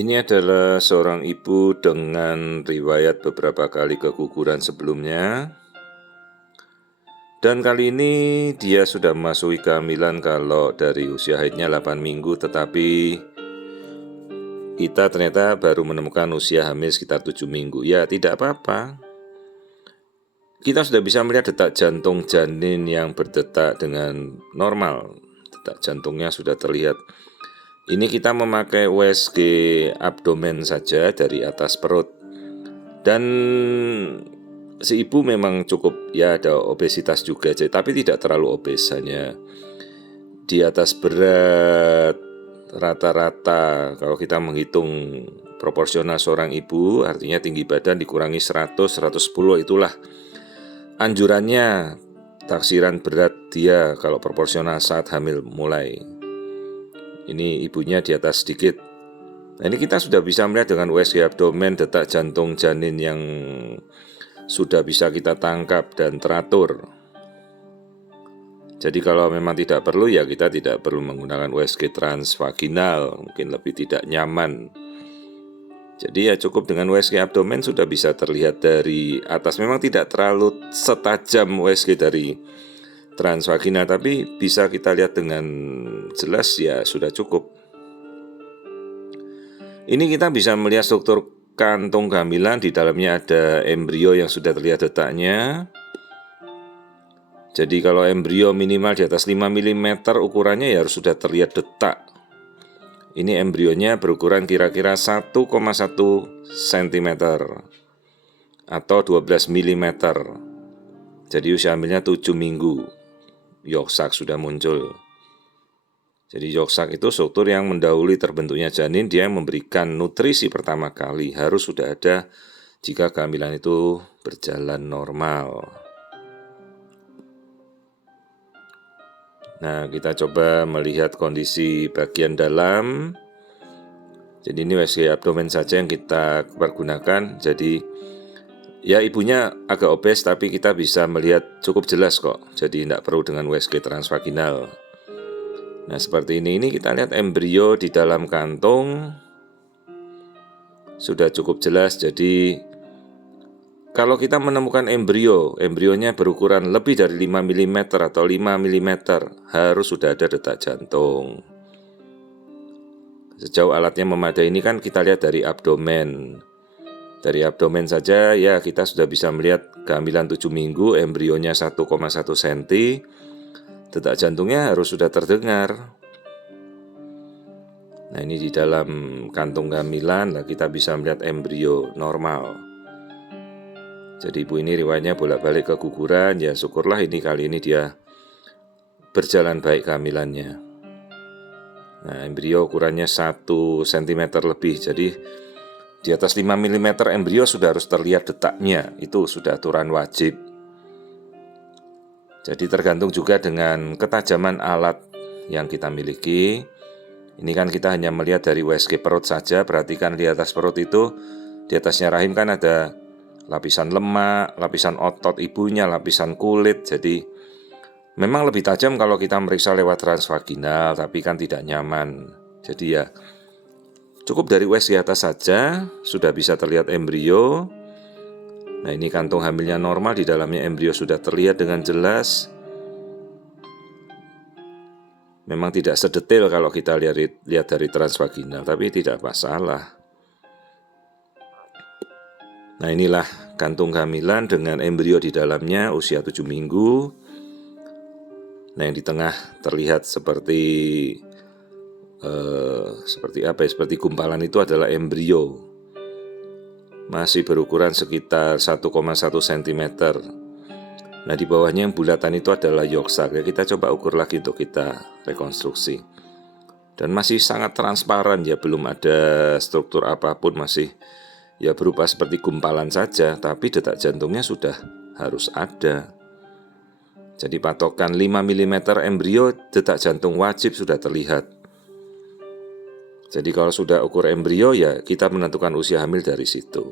Ini adalah seorang ibu dengan riwayat beberapa kali keguguran sebelumnya. Dan kali ini dia sudah memasuki kehamilan kalau dari usia haidnya 8 minggu, tetapi kita ternyata baru menemukan usia hamil sekitar 7 minggu. Ya, tidak apa-apa. Kita sudah bisa melihat detak jantung janin yang berdetak dengan normal. Detak jantungnya sudah terlihat. Ini kita memakai USG abdomen saja dari atas perut. Dan si ibu memang cukup, ya ada obesitas juga, tapi tidak terlalu obes, hanya di atas berat rata-rata. Kalau kita menghitung proporsional seorang ibu, artinya tinggi badan dikurangi 100-110, itulah anjurannya taksiran berat dia kalau proporsional saat hamil mulai. Ini ibunya di atas sedikit. Nah, ini kita sudah bisa melihat dengan USG abdomen detak jantung janin yang sudah bisa kita tangkap dan teratur. Jadi kalau memang tidak perlu, ya kita tidak perlu menggunakan USG transvaginal, mungkin lebih tidak nyaman. Jadi ya cukup dengan USG abdomen sudah bisa terlihat dari atas. Memang tidak terlalu setajam USG dari transvaginal, tapi bisa kita lihat dengan jelas, ya sudah cukup. Ini kita bisa melihat struktur kantung kehamilan, di dalamnya ada embrio yang sudah terlihat detaknya. Jadi kalau embrio minimal di atas 5 mm ukurannya, ya harus sudah terlihat detak. Ini embrionya berukuran kira-kira 1,1 cm atau 12 mm. Jadi usia hamilnya 7 minggu. Yolk sac sudah muncul. Jadi yolk sac itu struktur yang mendahului terbentuknya janin. Dia memberikan nutrisi pertama kali, harus sudah ada jika kehamilan itu berjalan normal. Nah, kita coba melihat kondisi bagian dalam. Jadi ini USG abdomen saja yang kita pergunakan. Jadi ya ibunya agak obes, tapi kita bisa melihat cukup jelas kok. Jadi tidak perlu dengan USG transvaginal. Nah, seperti ini kita lihat embrio di dalam kantung sudah cukup jelas. Jadi kalau kita menemukan embrionya berukuran lebih dari 5 mm atau 5 mm, harus sudah ada detak jantung. Sejauh alatnya memadai ini kan kita lihat dari abdomen. Dari abdomen saja ya kita sudah bisa melihat kehamilan 7 minggu, embrionya 1,1 cm, detak jantungnya harus sudah terdengar. Nah, ini di dalam kantung kehamilan, nah kita bisa melihat embrio normal. Jadi ibu ini riwayatnya bolak-balik keguguran, ya syukurlah ini kali ini dia berjalan baik kehamilannya. Nah, embrio ukurannya 1 cm lebih, jadi di atas 5 mm embrio sudah harus terlihat detaknya, itu sudah aturan wajib. Jadi tergantung juga dengan ketajaman alat yang kita miliki. Ini kan kita hanya melihat dari USG perut saja, perhatikan di atas perut itu, di atasnya rahim kan ada lapisan lemak, lapisan otot ibunya, lapisan kulit. Jadi memang lebih tajam kalau kita meriksa lewat transvaginal, tapi kan tidak nyaman. Jadi ya cukup dari USG atas saja sudah bisa terlihat embrio. Nah, ini kantung hamilnya normal, di dalamnya embrio sudah terlihat dengan jelas. Memang tidak sedetail kalau kita lihat dari transvaginal, tapi tidak masalah. Nah, inilah kantung kehamilan dengan embrio di dalamnya usia 7 minggu. Nah, yang di tengah terlihat seperti apa ya, seperti gumpalan itu adalah embrio. Masih berukuran sekitar 1,1 cm. Nah, di bawahnya yang bulatan itu adalah yolk sac. Ya, kita coba ukur lagi untuk kita rekonstruksi. Dan masih sangat transparan, ya belum ada struktur apapun, masih ya berupa seperti gumpalan saja, tapi detak jantungnya sudah harus ada. Jadi patokan 5 mm embrio, detak jantung wajib sudah terlihat. Jadi kalau sudah ukur embrio, ya kita menentukan usia hamil dari situ.